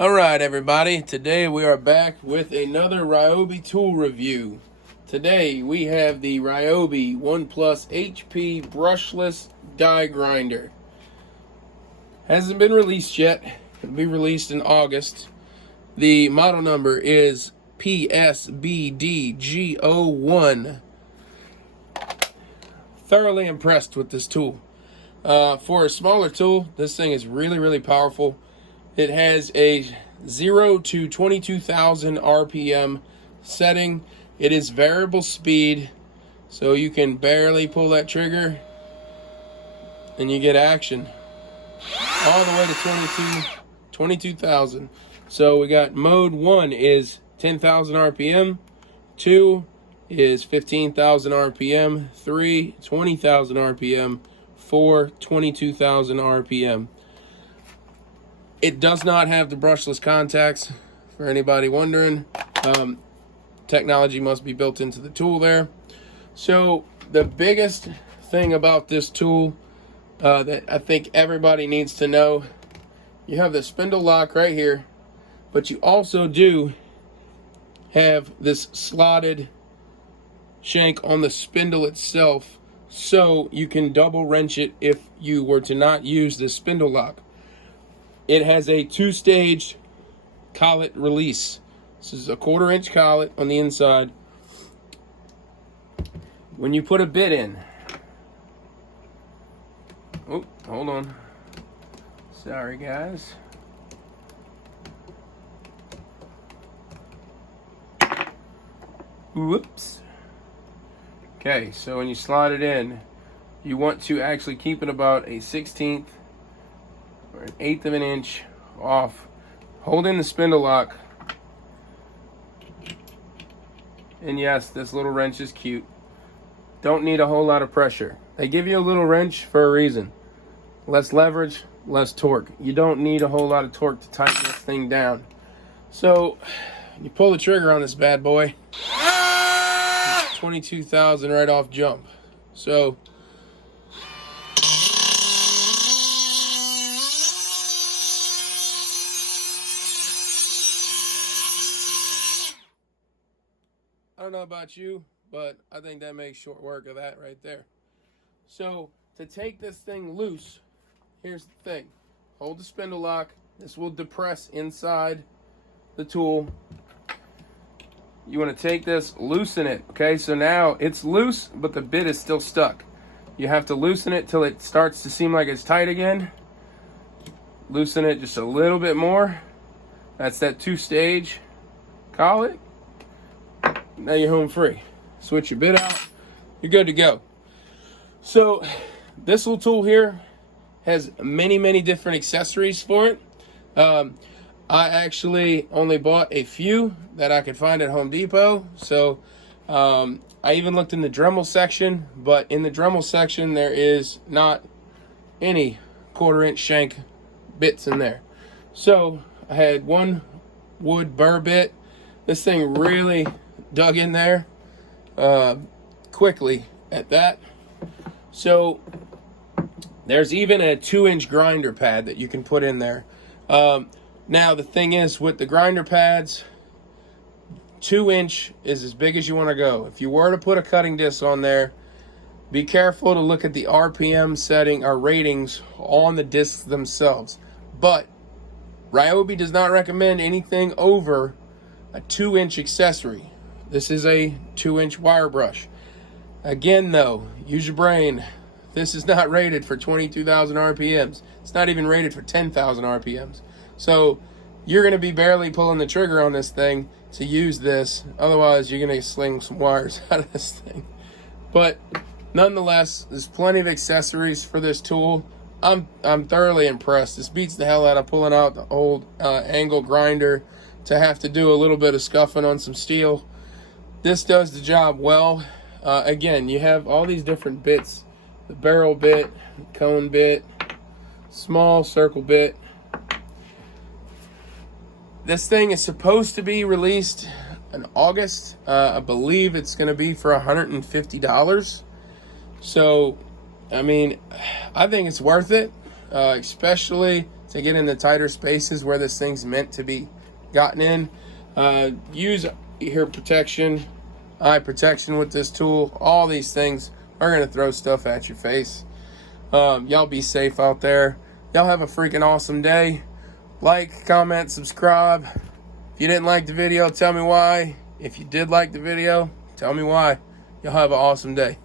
Alright everybody, today we are back with another Ryobi tool review. Today we have the Ryobi 1 Plus HP brushless die grinder. Hasn't been released yet, it'll be released in August. The model number is PSBDG01. Thoroughly impressed with this tool. For a smaller tool, this thing is really powerful. It has a 0 to 22,000 RPM setting. It is variable speed, so you can barely pull that trigger and you get action all the way to 22,000. So we got mode 1 is 10,000 RPM, 2 is 15,000 RPM, 3 20,000 RPM, 4 22,000 RPM. It does not have the brushless contacts, for anybody wondering. Technology must be built into the tool there. So the biggest thing about this tool that I think everybody needs to know, you have the spindle lock right here, but you also do have this slotted shank on the spindle itself, so you can double wrench it if you were to not use the spindle lock. It has a 2-stage collet release. This is a 1/4 inch collet on the inside. When you put a bit in, oh, hold on. Sorry guys. Whoops. Okay, so when you slide it in, you want to actually keep it about a 1/16 or an 1/8 of an inch off, holding the spindle lock. And yes, this little wrench is cute. Don't need a whole lot of pressure. They give you a little wrench for a reason. Less leverage, less torque. You don't need a whole lot of torque to tighten this thing down. So you pull the trigger on this bad boy, 22,000 right off jump. So I don't know about you, but I think that makes short work of that right there. So to take this thing loose, here's the thing. Hold the spindle lock. This will depress inside the tool. You want to take this, loosen it. Okay, so now it's loose, but the bit is still stuck. You have to loosen it till it starts to seem like it's tight again. Loosen it just a little bit more. That's that 2-stage collet. Now you're home free. Switch your bit out, you're good to go. So this little tool here has many different accessories for it. I actually only bought a few that I could find at Home Depot. So I even looked in the Dremel section, but in the Dremel section there is not any 1/4 inch shank bits in there. So I had one wood burr bit. This thing really dug in there quickly at that. So there's even a 2-inch grinder pad that you can put in there. Now the thing is, with the grinder pads, 2-inch is as big as you want to go. If you were to put a cutting disc on there, be careful to look at the RPM setting or ratings on the discs themselves. But Ryobi does not recommend anything over a 2-inch accessory. This is a 2-inch wire brush. Again though, use your brain. This is not rated for 22,000 RPMs. It's not even rated for 10,000 RPMs. So you're going to be barely pulling the trigger on this thing to use this. Otherwise, you're going to sling some wires out of this thing. But nonetheless, there's plenty of accessories for this tool. I'm thoroughly impressed. This beats the hell out of pulling out the old angle grinder to have to do a little bit of scuffing on some steel. This does the job well. Again, you have all these different bits. The barrel bit, cone bit, small circle bit. This thing is supposed to be released in August. I believe it's going to be for $150. So, I mean, I think it's worth it. Especially to get in the tighter spaces where this thing's meant to be gotten in. Use ear protection, eye protection with this tool. All these things are going to throw stuff at your face. Y'all be safe out there. Y'all have a freaking awesome day. Like, comment, subscribe. If you didn't like the video, tell me why. If you did like the video, tell me why. Y'all have an awesome day.